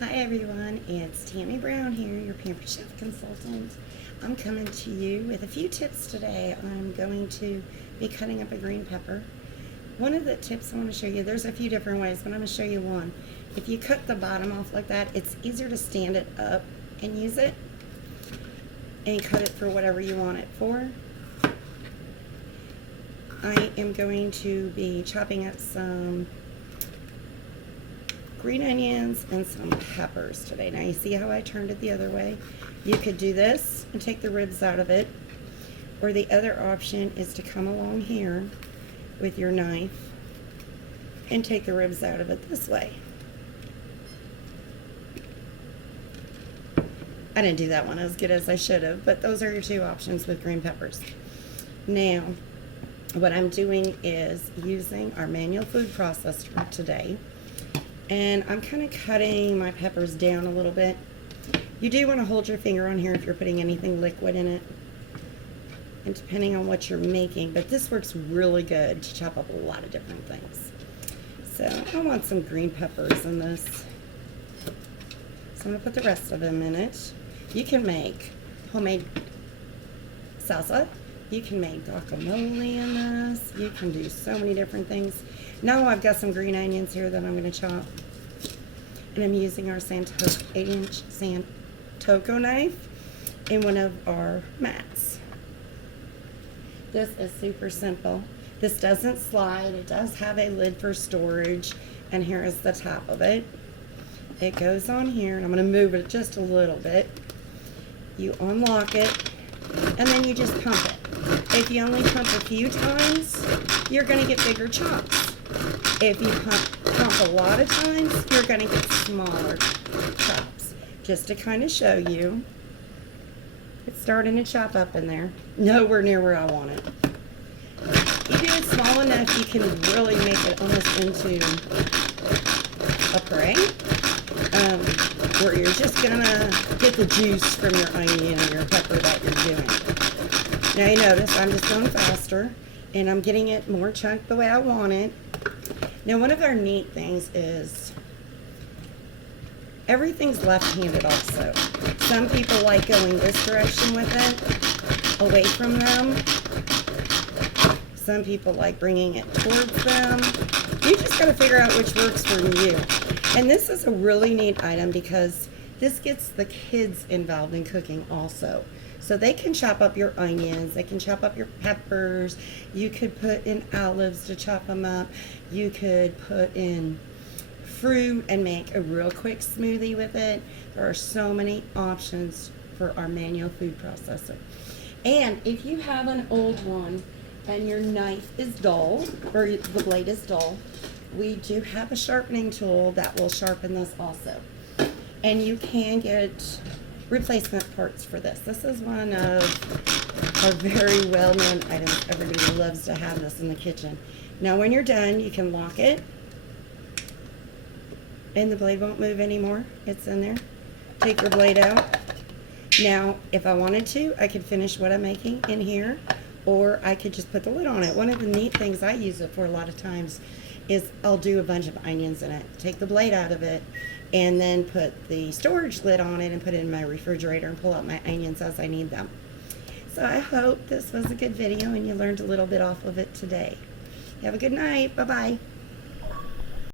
Hi everyone, it's Tammy Brown here, your Pampered Chef consultant. I'm coming to you with a few tips today. I'm going to be cutting up a green pepper. One of the tips I want to show you, there's a few different ways, but I'm going to show you one. If you cut the bottom off like that, it's easier to stand it up and use it and cut it for whatever you want it for. I am going to be chopping up some green onions and some peppers today. Now you see how I turned it the other way? You could do this and take the ribs out of it, or the other option is to come along here with your knife and take the ribs out of it this way. I didn't do that one as good as I should have, but those are your two options with green peppers. Now, what I'm doing is using our manual food processor today. And I'm kind of cutting my peppers down a little bit. You do want to hold your finger on here if you're putting anything liquid in it, and depending on what you're making, but this works really good to chop up a lot of different things. So I want some green peppers in this. So I'm going to put the rest of them in it. You can make homemade salsa. You can make guacamole in this. You can do so many different things. Now I've got some green onions here that I'm going to chop. And I'm using our 8-inch Santoku knife in one of our mats. This is super simple. This doesn't slide. It does have a lid for storage. And here is the top of it. It goes on here, and I'm going to move it just a little bit. You unlock it, and then you just pump it. If you only pump a few times, you're going to get bigger chops. If you pump a lot of times, you're going to get smaller chops. Just to kind of show you, it's starting to chop up in there. Nowhere near where I want it. You do it small enough, you can really make it almost into a puree, where you're just going to get the juice from your onion or your pepper that you're doing. Now you notice I'm just going faster, and I'm getting it more chunked the way I want it. Now one of our neat things is everything's left-handed also. Some people like going this direction with it, away from them. Some people like bringing it towards them. You just got to figure out which works for you. And this is a really neat item because this gets the kids involved in cooking also. So they can chop up your onions, they can chop up your peppers, you could put in olives to chop them up, you could put in fruit and make a real quick smoothie with it. There are so many options for our manual food processor. And if you have an old one and your knife is dull, or the blade is dull, we do have a sharpening tool that will sharpen this also. And you can get replacement parts for this. This is one of our very well-known items. Everybody loves to have this in the kitchen. Now when you're done, you can lock it, and the blade won't move anymore. It's in there. Take your blade out. Now, if I wanted to, I could finish what I'm making in here, or I could just put the lid on it. One of the neat things I use it for a lot of times is I'll do a bunch of onions in it, take the blade out of it, and then put the storage lid on it and put it in my refrigerator and pull out my onions as I need them. So I hope this was a good video and you learned a little bit off of it today. Have a good night. Bye-bye.